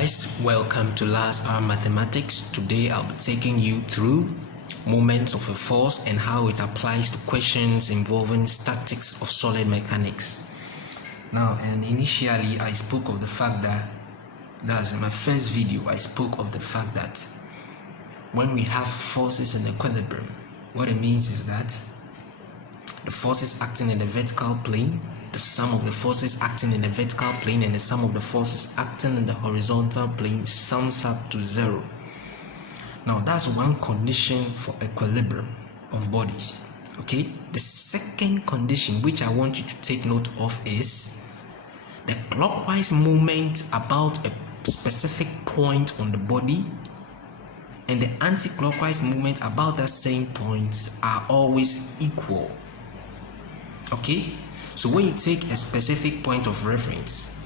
guys, welcome to Last Hour Mathematics. Today I'll be taking you through moments of a force and how it applies to questions involving statics of solid mechanics. Now, and initially I spoke of the fact that's in my first video, I spoke of the fact that when we have forces in equilibrium, what it means is that the forces acting in the vertical plane, the sum of the forces acting in the vertical plane and the sum of the forces acting in the horizontal plane sums up to 0. Now that's one condition for equilibrium of bodies. Okay, the second condition which I want you to take note of is the clockwise movement about a specific point on the body and the anti-clockwise movement about that same point are always equal. Okay, so when you take a specific point of reference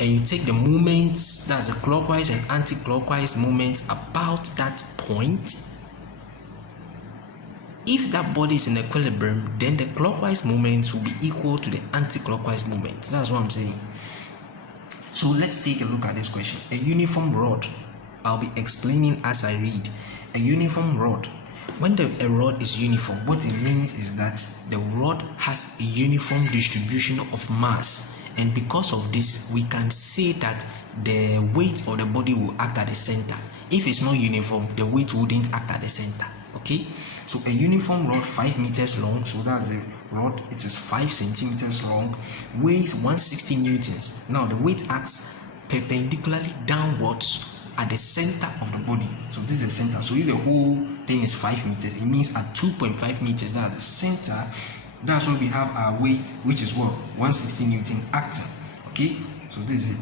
and you take the movements, that's the clockwise and anti-clockwise movement about that point, if that body is in equilibrium, then the clockwise movements will be equal to the anti-clockwise movements. That's what I'm saying. So let's take a look at this question. A uniform rod, I'll be explaining as I read. A uniform rod. When a rod is uniform, what it means is that the rod has a uniform distribution of mass, and because of this we can say that the weight of the body will act at the center. If it's not uniform, the weight wouldn't act at the center. Okay, so a uniform rod 5 meters long, so that's the rod, it is 5 centimeters long, weighs 160 newtons. Now the weight acts perpendicularly downwards at the center of the body. So this is the center. So if the whole thing is 5 meters, it means at 2.5 meters, that's the center. That's why we have our weight, which is what? 160 newton acting. Okay, so this is it.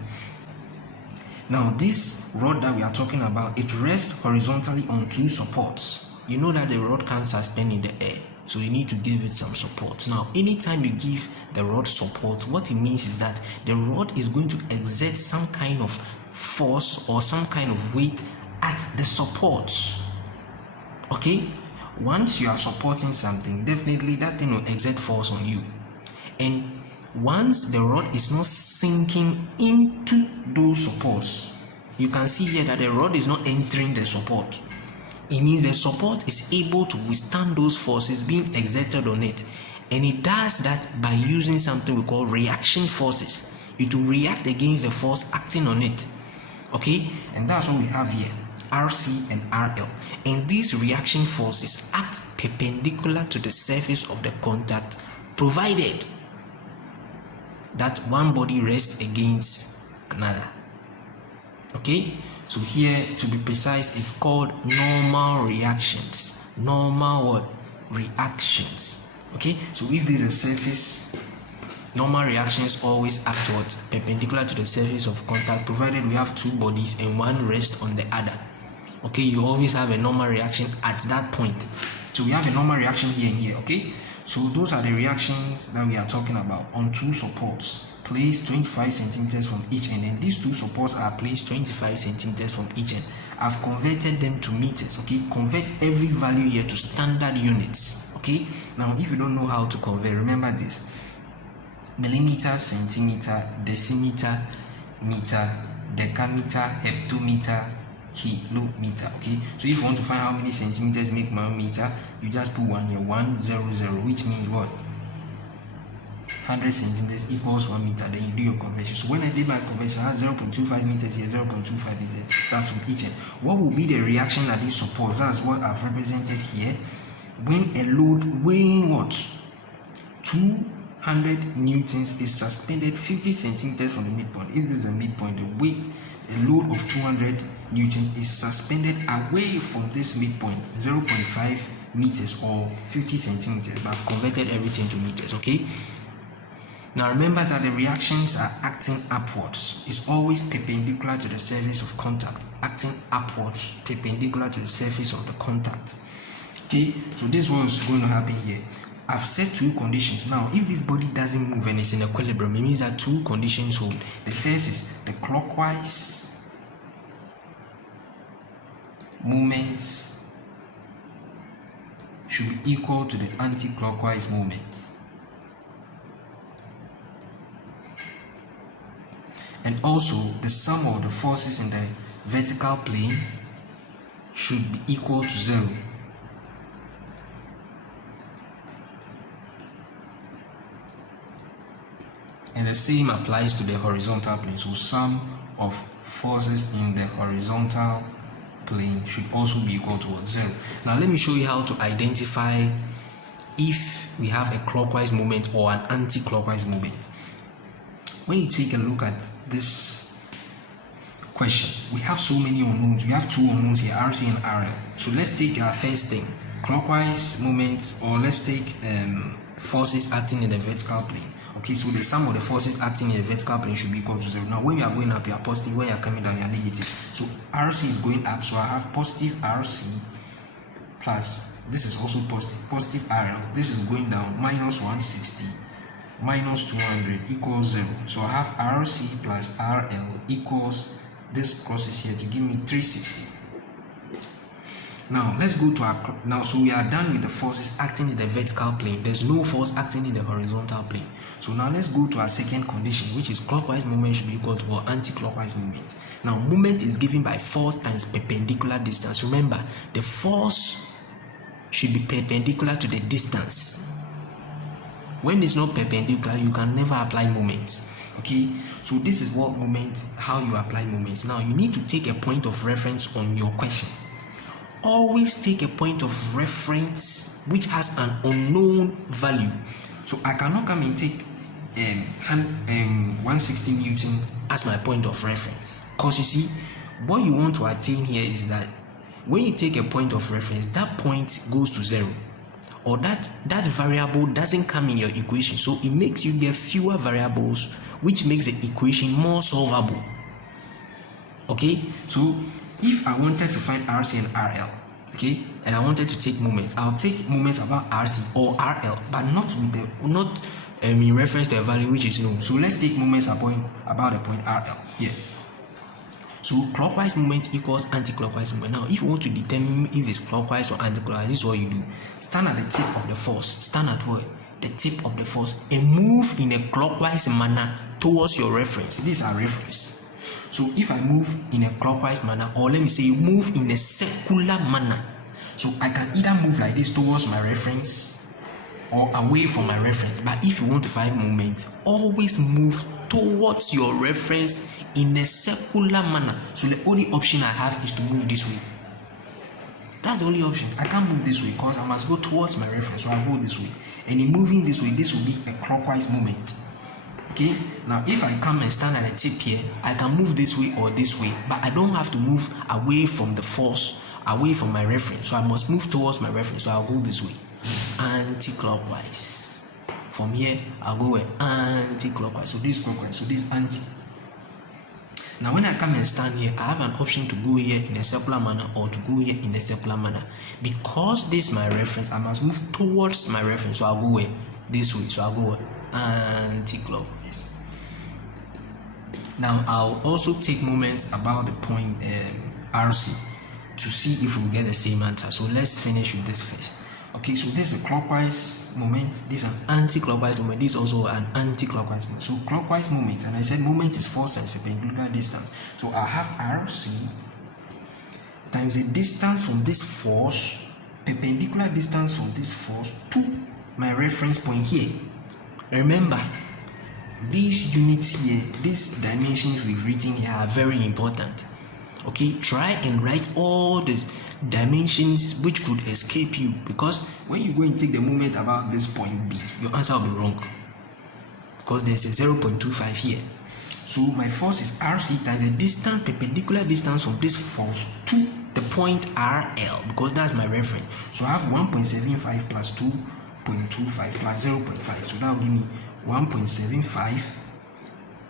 Now this rod that we are talking about, it rests horizontally on 2 supports. You know that the rod can't suspend in the air, so you need to give it some support. Now anytime you give the rod support, what it means is that the rod is going to exert some kind of force or some kind of weight at the support. Okay, once you are supporting something, definitely that thing will exert force on you, and once the rod is not sinking into those supports, you can see here that the rod is not entering the support. It means the support is able to withstand those forces being exerted on it, and it does that by using something we call reaction forces. It will react against the force acting on it. Okay, and that's what we have here, RC and RL, and these reaction forces act perpendicular to the surface of the contact, provided that one body rests against another. Okay, so here, to be precise, it's called normal reactions. Normal what? Reactions. Okay, so if this is a surface, normal reactions always act what? Perpendicular to the surface of contact, provided we have 2 bodies and one rests on the other. Okay, you always have a normal reaction at that point. So we have a normal reaction here and here. Okay, so those are the reactions that we are talking about on 2 supports placed 25 centimeters from each end, and these 2 supports are placed 25 centimeters from each end. I've converted them to meters. Okay, convert every value here to standard units. Okay, now if you don't know how to convert, remember this: millimeter, centimeter, decimeter, meter, decameter, heptometer, kilometer. Okay, so if you want to find how many centimeters make 1 meter, you just put 1 here, 100, which means what? 100 centimeters equals 1 meter. Then you do your conversion. So when I did my conversion, I have 0.25 meters here, 0.25 meters. That's from each end. What will be the reaction that this supports? That's what I've represented here. When a load weighing what? 200 newtons is suspended 50 centimeters from the midpoint. If this is a midpoint, the weight, a load of 200 newtons is suspended away from this midpoint, 0.5 meters or 50 centimeters. But I've converted everything to meters. Okay, now remember that the reactions are acting upwards. It's always perpendicular to the surface of contact, acting upwards, perpendicular to the surface of the contact. Okay, so this was going to happen here. I've set 2 conditions. Now if this body doesn't move and it's in equilibrium, it means that 2 conditions hold. The first is the clockwise movements should be equal to the anti-clockwise movements. And also the sum of the forces in the vertical plane should be equal to 0. And the same applies to the horizontal plane. So sum of forces in the horizontal plane should also be equal to 0. Now let me show you how to identify if we have a clockwise moment or an anti-clockwise moment. When you take a look at this question, we have so many unknowns. We have two unknowns here, RC and RL. So let's take our first thing, clockwise moments, or let's take forces acting in the vertical plane. Okay, so the sum of the forces acting in the vertical plane should be equal to 0. Now when you are going up, you are positive. When you are coming down, you are negative. So RC is going up, so I have positive RC plus, this is also positive RL. This is going down, minus 160 minus 200 equals 0. So I have RC plus RL equals, this crosses here to give me 360. Now let's go to our, so we are done with the forces acting in the vertical plane. There's no force acting in the horizontal plane. So now let's go to our second condition, which is clockwise moment should be equal to anti-clockwise moment. Now moment is given by force times perpendicular distance. Remember, the force should be perpendicular to the distance. When it's not perpendicular, you can never apply moments. Okay, so this is what moment, how you apply moments. Now you need to take a point of reference on your question. Always take a point of reference which has an unknown value. So I cannot come and take 160 Newton as my point of reference, because you see, what you want to attain here is that when you take a point of reference, that point goes to 0, or that variable doesn't come in your equation, so it makes you get fewer variables, which makes the equation more solvable. Okay, so if I wanted to find RC and RL, okay, and I wanted to take moments, I'll take moments about RC or RL, but not with the in reference to a value which is known. So let's take moments about the point RL here. So clockwise moment equals anti-clockwise moment. Now if you want to determine if it's clockwise or anti-clockwise, this is what you do. Stand at the tip of the force, stand at where? The tip of the force, and move in a clockwise manner towards your reference. This is our reference. So if I move in a clockwise manner, or let me say move in a circular manner, so I can either move like this towards my reference or away from my reference. But if you want to find moments, always move towards your reference in a circular manner. So the only option I have is to move this way. That's the only option. I can't move this way because I must go towards my reference, so I'll go this way. And in moving this way, this will be a clockwise moment. Okay, now if I come and stand at a tip here, I can move this way or this way, but I don't have to move away from the force, away from my reference. So I must move towards my reference, so I'll go this way, anti-clockwise. From here, I'll go anti-clockwise. So this is clockwise, so this is anti. Now when I come and stand here, I have an option to go here in a circular manner or to go here in a circular manner. Because this is my reference, I must move towards my reference, so I'll go where? This way, so I'll go anti-clockwise. Now I'll also take moments about the point RC to see if we get the same answer. So let's finish with this first. Okay, so this is a clockwise moment, this is an anti-clockwise moment, this is also an anti-clockwise moment. So clockwise moment, and I said moment is force times perpendicular distance. So I have RC times the distance from this force, perpendicular distance from this force to my reference point here. Remember, these units here, these dimensions we've written here are very important. Okay, try and write all the dimensions which could escape you, because when you go and take the moment about this point B, your answer will be wrong because there's a 0.25 here. So my force is RC times the distance, perpendicular distance from this force to the point RL, because that's my reference. So I have 1.75 plus 2.25 plus 0.5. So that will give me 1.75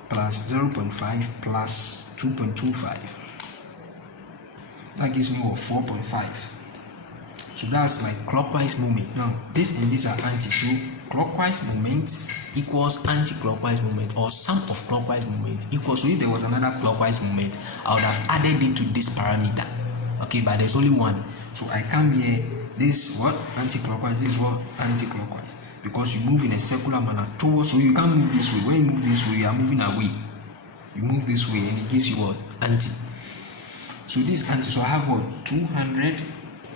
plus 0.5 plus 2.25. That gives me 4.5. So that's my clockwise moment. Now this and this are anti. So clockwise moment equals anti-clockwise moment, or sum of clockwise moment equals. So if there was another clockwise moment, I would have added it to this parameter. Okay, but there's only one. So I come here. This what anti-clockwise. This is what anti-clockwise. Because you move in a circular manner towards. So you can't move this way. When you move this way, you are moving away. you move this way and it gives you what? Anti. So this anti, so I have what? 200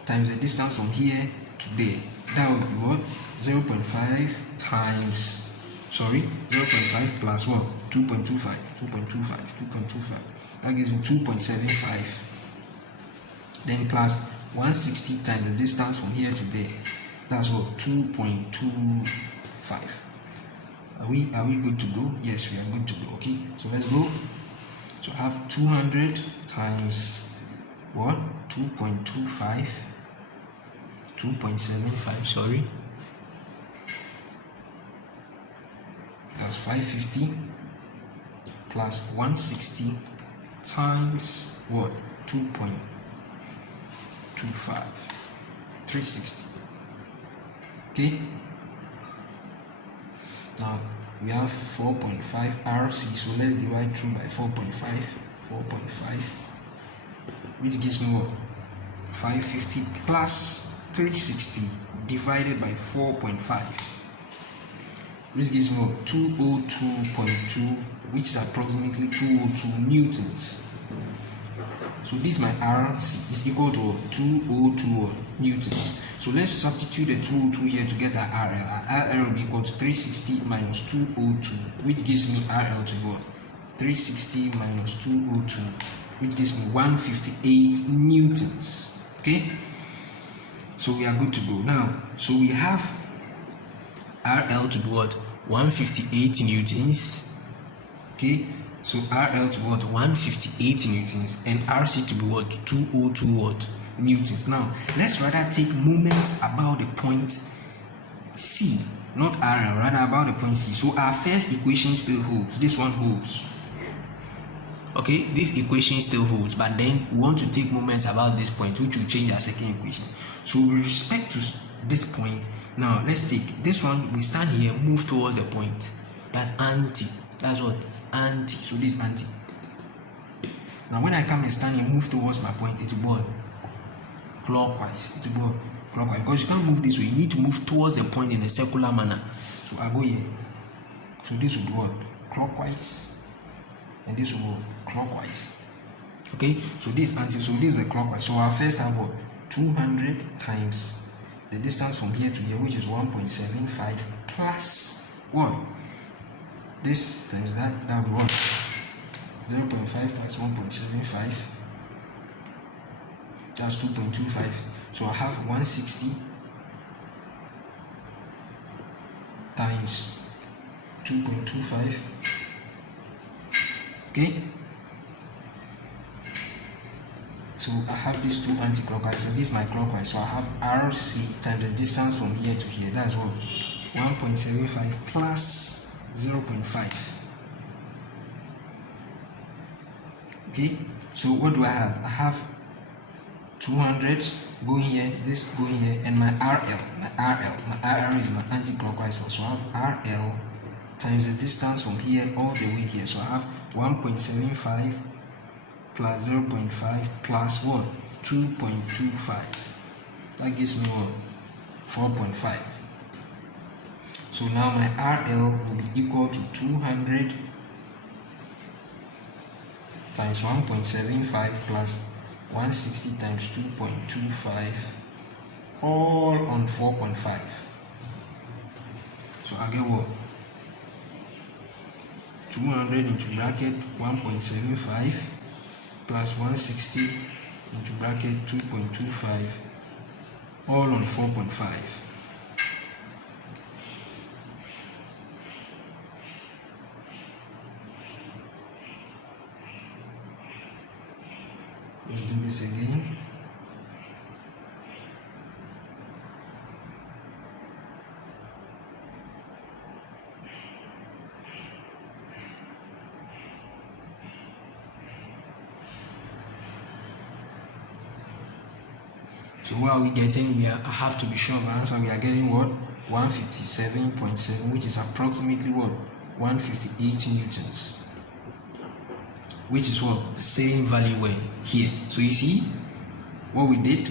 times the distance from here to there. That would be what? 0.5 times, 0.5 plus what? 2.25. That gives me 2.75. Then plus 160 times the distance from here to there. That's what? 2.25. Are we good to go? Yes, we are good to go. Okay, so let's go. So I have 200 times what? 2.25, 2.75, sorry. That's 550 plus 160 times what? 2.25, 360. Okay. Now we have 4.5 RC, so let's divide through by 4.5, which gives me what? 550 plus 360 divided by 4.5, which gives me what? 202.2, which is approximately 202 newtons. So this my RC is equal to 202 newtons. So let's substitute the 202 here to get our RL. Our RL will be equal to 360 minus 202, which gives me RL to what? 360 minus 202, which gives me 158 newtons. Okay? So we are good to go. Now, so we have RL to be what? 158 newtons. Okay? So RL to what? 158 newtons, and RC to be what? 202 what? Newtons. Now let's rather take moments about the point C, not RL, rather about the point C. So our first equation still holds. This one holds. Okay, this equation still holds, but then we want to take moments about this point, which will change our second equation. So with respect to this point, now let's take this one. We stand here, move towards the point. That's anti. That's what? Anti. So this is anti. Now when I come and stand and move towards my point, it will be clockwise. It will be clockwise, because you can't move this way. You need to move towards the point in a circular manner. So I go here. So this will be what? Clockwise, and this will be clockwise. Okay, so this anti, so this is the clockwise. So our first have what? 200 times the distance from here to here, which is 1.75 plus what? This times that will be what? 0.5 plus 1.75, that's 2.25. So I have 160 times 2.25. Okay, so I have these two anti-clockwise and this is my clockwise. So I have RC times the distance from here to here, that's what? 1.75 plus 0.5. Okay, so what do I have? I have 200 going here, this going here, and my RL is my anti-clockwise force. So I have RL times the distance from here all the way here. So I have 1.75 plus 0.5 plus what? 2.25. That gives me what? 4.5. So now my RL will be equal to 200 times 1.75 plus 160 times 2.25, all on 4.5. So I get what? 200 into bracket 1.75 plus 160 into bracket 2.25, all on 4.5. Let's do this again. So what are we getting? I have to be sure of my answer. We are getting what? 157.7, which is approximately what? 158 newtons. Which is what? The same value way here. So you see what we did?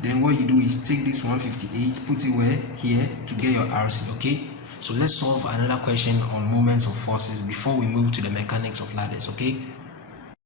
Then what you do is take this 158, put it where? Here, to get your RC, okay? So let's solve another question on moments of forces before we move to the mechanics of ladders. Okay,